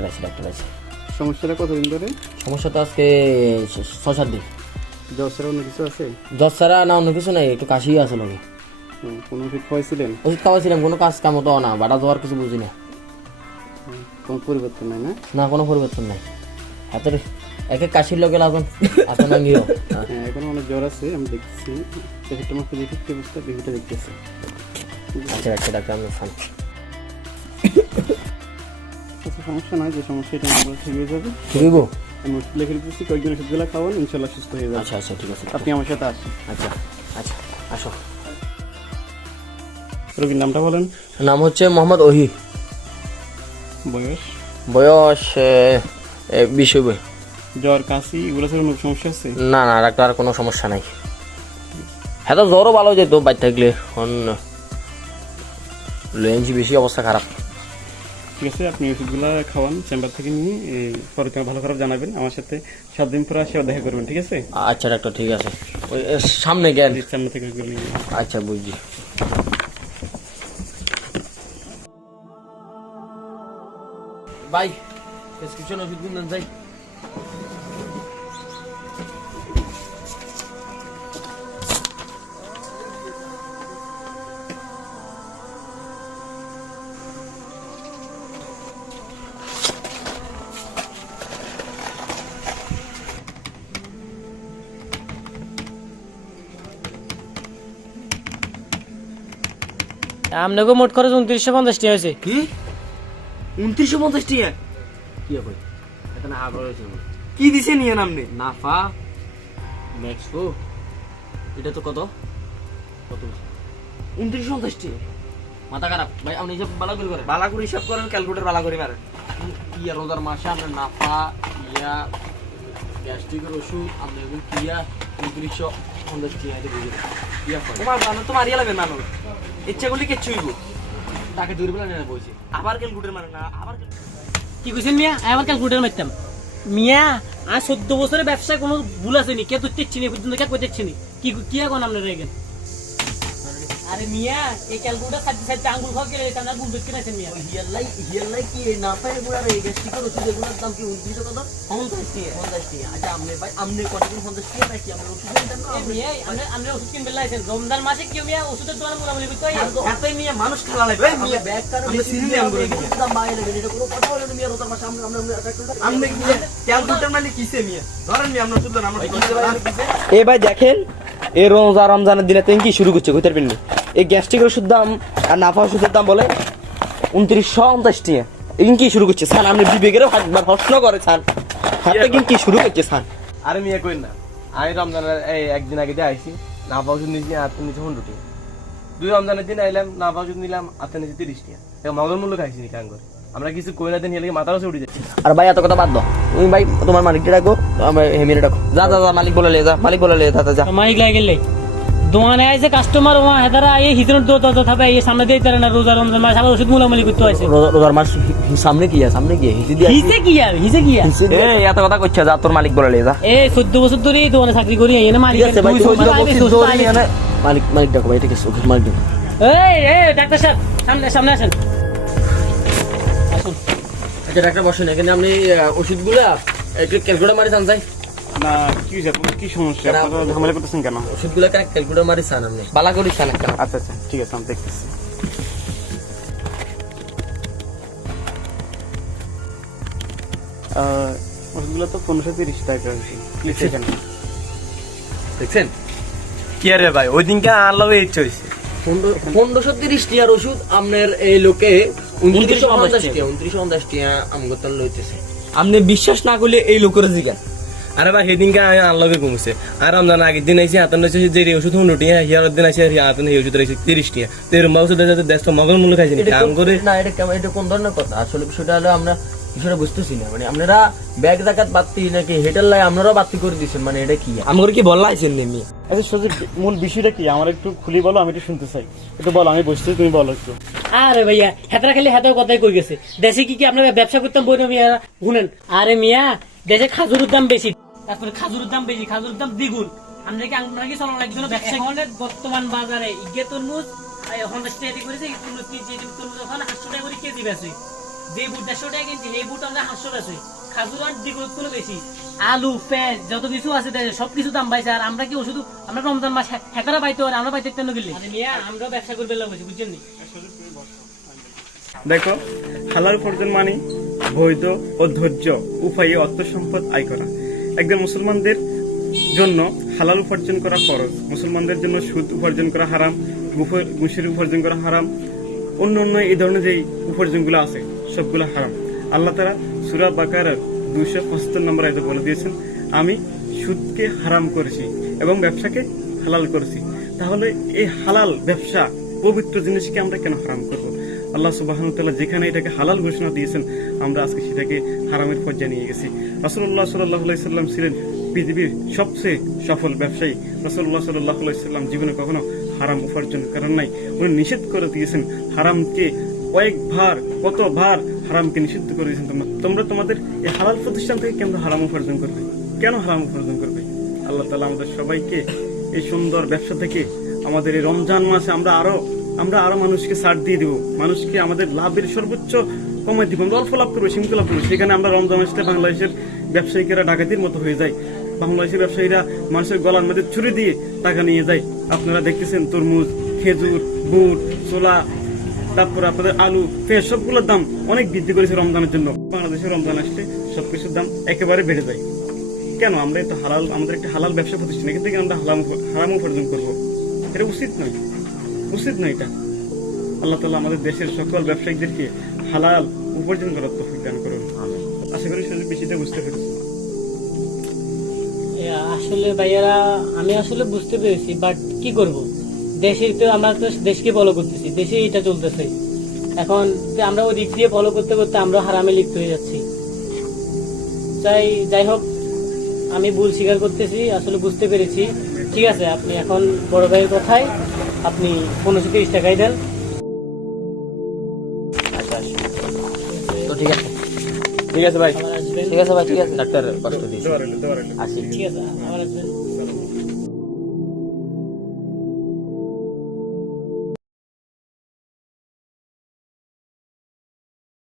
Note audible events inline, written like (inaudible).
Doctor আছে doctor আছে সমস্যাটা কতদিন ধরে? সমস্যা তো আজকে ছ- সাত দিন। জ্বর ছাড়া অন্য কিছু আছে? জ্বর ছাড়া না অন্য কিছু নাই একটু কাশি আছে লোকে কোনো ওষুধ খাওয়াইছিলেন? ওষুধ খাওয়াছিলাম কোনো কাজ কাম তো না বাড়া দেওয়ার কিছু বুঝি না। কোনো পরিবর্তন নাই না? না কোনো পরিবর্তন নাই। হাতের এক এক কাশির লোকে লাগন আপনার গিয়েও (laughs) হ্যাঁ এখন অনেক জ্বর আছে আমি দেখতেছি। পেশেন্টের মাকে দেখি কি অবস্থা বেবিটা দেখতেছি। আচ্ছা আচ্ছা ডাক্তার আমি ফান সমস্যা নাই যে সমস্যা এটা আমরা ঠিক হয়ে যাবে ঠিক হইবো? আমি ওষুধ লিখে দিতেছি কয়েকদিন ওষুধগুলো খাওয়ান ইনশাল্লাহ সুস্থ হয়ে যাবে। আচ্ছা আচ্ছা ঠিক আছে। আপনি আমার সাথে আসুন। আচ্ছা আচ্ছা আসো। রোগীর নামটা বলেন। নাম হচ্ছে মোহাম্মদ ওহি। বয়স? বয়স বিশ হইবে। জ্বর কাশি এগুলো কোনো সমস্যা আছে? না না ডাক্তার আর কোনো সমস্যা নাই। হ্যাঁ তো জ্বরও ভালো যেত বাইর থাকলে। এখন লেন্সি বেশি অবস্থা খারাপ। ঠিক আছে আপনি ওষুধগুলো খাওয়ান চেম্বার থেকে নিয়ে এই, পরে ভালো খারাপ জানাবেন আমার সাথে সাত দিন পরে আসে দেখা করবেন ঠিক আছে? আচ্ছা ডাক্তার ঠিক আছে। ওই সামনে গেল। সামনে থেকে আচ্ছা বুঝছি। ভাই প্রেসক্রিপশন ওষুধগুলো যাই। আপনাকে মোট খরচ উনত্রিশশো পঞ্চাশ টাকা হয়েছে। কি? উনত্রিশশো পঞ্চাশ টাকা? কি হবে এটা না আবার হয়েছে কি দিছে নিয়ে নামনে? নাফা ম্যাক্সপো এটা তো কত? কত উনত্রিশ পঞ্চাশ টাকা। মাথা খারাপ। ভাই আপনি হিসাব ভালো করে করেন। বালা করে হিসাব করেন ক্যালকুলেটর বালা করে মারেন। ইয়া রোজার মাসে আপনার নাফা ইয়া গ্যাস্ট্রিকের ওষুধ আপনার এবং কিয়া উনত্রিশশো পঞ্চাশ টাকা বুঝে কিয়া তোমার মানুষ তোমার ইয়ে লাগবে মানুষ ইচ্ছা করলে কে তাকে বলছে। আবার গুটের না আবার কি কইছেন মিয়া? আবার আবার গুটের মারতাম। মিয়া আর চোদ্দ বছরের ব্যবসায় কোনো ভুল আছে নি? কে তো চিনি পর্যন্ত? কে কই দেখছি নি কি কি এখন আপনার রেগেন আরে মিয়া এই ক্যালকুলেটার সাথে সাথে আঙ্গুল খাওয়া গেলে দেখতে নাছেন মিয়া? হিয়ালাই হিয়ালাই কি এই নাফা এগুলার এই গ্যাস্ট্রিকের ওষুধ এগুলোর দাম কি উনত্রিশশো কত? পঞ্চাশ টাকা পঞ্চাশ টাকা আচ্ছা আপনি ভাই আপনি কতদিন পঞ্চাশ টাকা নাকি আমরা দাম না? এ মিয়া আমরা আমরা ওষুধ কিনবে লাইছেন রমজান মাসে কি মিয়া ওষুধের দোকান মোলামুলি করতে হয়? এতই নিয়ে মানুষ খেলা লাগবে? এই মিয়া, আমরা সিরিয়াল আম করে দিই। দাম বাইরে এটা কোনো কথা হলো না মিয়া রোজার মাসে আমরা আমরা আমরা একটা আপনি কি ক্যালকুলেটর মানে কিসে মিয়া? ধরেন মিয়া আমরা আমরা এ ভাই দেখেন এই রোজা রমজানের দিনে তেন কি শুরু করছে কইতে পারবেন এই গ্যাস্ট্রিকের ওষুধ দাম আর নাফা ওষুধের দাম বলে উনত্রিশশো পঞ্চাশ টাকা। এদিন কি শুরু করছে? স্যার আপনি বিবেকেরও একবার প্রশ্ন করে স্যার। হাতে কিন্তু কি শুরু করছে স্যার? আরে মিয়া কই না। আমি রমজানের এই একদিন আগে দিয়ে আইছি। না পাওয়া ওষুধ নিয়েছি হাতে নিচে পনেরো টাকা। দুই রমজানের দিন আইলাম না পাওয়া ওষুধ নিলাম হাতে নিচে তিরিশ টাকা। এখন মগর মূল্য খাইছি নি কান করে আমরা কিছু কই না দিন হেলে মাথার উঠে যাচ্ছি। আর ভাই এত কথা বাদ দাও। তুমি ভাই তোমার মালিককে ডাকো আমার হেমিরে ডাকো। যা যা যা মালিক বলে লে যা মালিক বলে লে যা যা, মালিক লাগে গেলে দোকানে আইছে কাস্টমার ওয়া হেদারা এই হিতরত দো দো থাবে এই সামনে দিয়ে তারা না রোজা রমজান মাস আবার ওষুধ মোলামুলি করতে আছে রোজার মাস সামনে কি আছে সামনে কি হিসি দিয়া হিসে কি আর হিসে কি আর এই এত কথা কইছে যা তোর মালিক বলে লে যা। এই চোদ্দ বছর ধরে এই দোকানে চাকরি করি এনে মালিক ঠিক আছে ভাই চৌদ্দ বছর ধরে এখানে মালিক মালিক ডাকো ভাই ঠিক আছে ওকে মালিক ডাকো এই এই ডাক্তার সাহেব সামনে সামনে আসেন। আসুন। আচ্ছা ডাক্তার বসেন এখানে আপনি ওষুধগুলা একটু ক্যালকুলেটার মারি চান যাই না কি আপনার কি সমস্যা? আপনারা ঝামেলা করতেছেন কেন? ওষুধগুলা ক্যালকুলেটার মারি চান আপনি বালা একটা। আচ্ছা আচ্ছা ঠিক আছে আমি দেখতেছি। ওষুধগুলো তো পনেরোশো তিরিশ টাকা হয়েছে দেখছেন? কি আরে ভাই ওই দিনকে পনেরোশো তিরিশ টিয়ার ওষুধ আপনার এই লোকে উনত্রিশশো পঞ্চাশ টিয়া উনত্রিশশো পঞ্চাশ টিয়া লইতেছে। আপনি বিশ্বাস না করলে এই লোকের জিগান। আরে ভাই সেদিনকে আমি আনলগে কমছে আর রমজান আগের দিন আইসি হাতের নইছে যে ওষুধ হুন্ডু টিয়া হিয়ার দিন আইসি হাতের এই ওষুধ রয়েছে তিরিশ টিয়া। তো এরম ওষুধ যাতে দেশ তো মগর মূল্য খাইছে কাম করে না এটা কেমন এটা কোন ধরনের কথা? আসলে বিষয়টা হলো আমরা বিষয়টা বুঝতেছি না। মানে আপনারা ব্যাগ জাকাত বাত্তি নাকি হেটার লাই বাত্তি করে দিচ্ছেন মানে এটা কি? আমার কি বললা আইছেন নি মিয়া আচ্ছা সজীব মূল বিষয়টা কি? আমার একটু খুলি বলো আমি একটু শুনতে চাই। একটু বলো আমি বসছি তুমি বলো একটু। আরে ভাইয়া হেতরা খালি হেতার কথাই কই গেছে? দেশে কি কি আপনারা ব্যবসা করতাম বই মিয়া শুনেন? আরে মিয়া দেশে খাজুরের দাম বেশি। তারপরে খাজুরের দাম বেশি খাজুরের দাম দ্বিগুণ। আমরা কি আমরা কি একজন ব্যবসা এখন বর্তমান বাজারে ইগে তরমুজ করেছে তরমুজ কি যে তরমুজ ওখানে হাঁসশো টাকা করে কেজি বেছে যে বুট দেড়শো টাকা কিনছি এই বুট আমরা বেছে খাজুর আর দ্বিগুণ কোনো বেশি। আলু পেঁয়াজ যত কিছু আছে সব কিছু দাম পাইছে। আর আমরা কি ওষুধ আমরা রমজান মাস হেতারা পাইতে পারি আমরা পাইতে কেন গেলে মিয়া আমরা ব্যবসা করবে লাগছে বুঝছেন নি? দেখো হালাল উপার্জন মানে বৈধ ও ধৈর্য উপায়ে অর্থ সম্পদ আয় করা। একজন মুসলমানদের জন্য হালাল উপার্জন করা ফরজ। মুসলমানদের জন্য সুদ উপার্জন করা হারাম ঘুষের উপার্জন করা হারাম, অন্য অন্য এই ধরনের যে উপার্জনগুলো আছে, সবগুলো হারাম। আল্লাহ তারা সুরা বাকার দুইশো পঁচাত্তর নম্বর আয়তে বলে দিয়েছেন, আমি সুদকে হারাম করেছি এবং ব্যবসাকে হালাল করেছি। তাহলে এই হালাল ব্যবসা পবিত্র জিনিসকে আমরা কেন হারাম করব? আল্লাহ সুবাহ যেখানে এটাকে হালাল ঘোষণা দিয়েছেন, আমরা আজকে সেটাকে হারামের পর্যায়ে নিয়ে গেছি। রাসুল্লাহ সাল্লাহ সাল্লাম ছিলেন পৃথিবীর সবচেয়ে সফল ব্যবসায়ী। রাসুল্লাহ সাল্লাহ সাল্লাম জীবনে কখনো হারাম উপার্জন করেন নাই। উনি নিষেধ করে দিয়েছেন, হারামকে কয়েকবার, কতবার হারামকে নিষিদ্ধ করে দিয়েছেন তোমরা। তোমরা তোমাদের এই হালাল প্রতিষ্ঠান থেকে কেন হারাম উপার্জন করবে? কেন হারাম উপার্জন করবে? আল্লাহ তালা আমাদের সবাইকে এই সুন্দর ব্যবসা থেকে আমাদের এই রমজান মাসে আমরা আরও আমরা আরও মানুষকে ছাড় দিয়ে দিব। মানুষকে আমাদের লাভের সর্বোচ্চ কমাই দিব। আমরা অল্প লাভ করব, সীমিত লাভ করব। সেখানে আমরা রমজান মাসে বাংলাদেশের ব্যবসায়ীরা ডাকাতির মতো হয়ে যায়। বাংলাদেশের ব্যবসায়ীরা মানুষের গলার মধ্যে ছুরি দিয়ে টাকা নিয়ে যায়। আপনারা দেখতেছেন তরমুজ, খেজুর বুট ছোলা, তারপরে আপনাদের আলু, পেঁয়াজ, সবগুলোর দাম অনেক বৃদ্ধি করেছে রমজানের জন্য। বাংলাদেশে রমজান আসলে সবকিছুর দাম একেবারে বেড়ে যায়। কেন? আমরা তো হালাল, আমাদের একটা হালাল ব্যবসা প্রতিষ্ঠান, এখান থেকে আমরা হালাম হারাম উপার্জন করব। এটা উচিত নয়। উচিত নয় এটা। আল্লাহ তালা আমাদের দেশের সকল ব্যবসায়ীদেরকে হালাল উপার্জন করার তো দান করুন। আশা করি সে বেশিটা বুঝতে পেরেছি। আসলে ভাইয়ারা আমি আসলে বুঝতে পেরেছি বাট কি করব? দেশে তো আমরা তো দেশকে ফলো করতেছি দেশে এটা চলতেছে। এখন যে আমরা ওই দিক দিয়ে ফলো করতে করতে আমরা হারামে লিপ্ত হয়ে যাচ্ছি। তাই যাই হোক আমি ভুল স্বীকার করতেছি আসলে বুঝতে পেরেছি। ঠিক আছে আপনি এখন বড় ভাইয়ের কথায় আপনি পনেরোশো তিরিশ টাকাই দেন। তো ঠিক আছে। ঠিক আছে ভাই। ঠিক আছে ভাই ঠিক আছে। ডাক্তার। আসি। ঠিক আছে আমার আসবেন।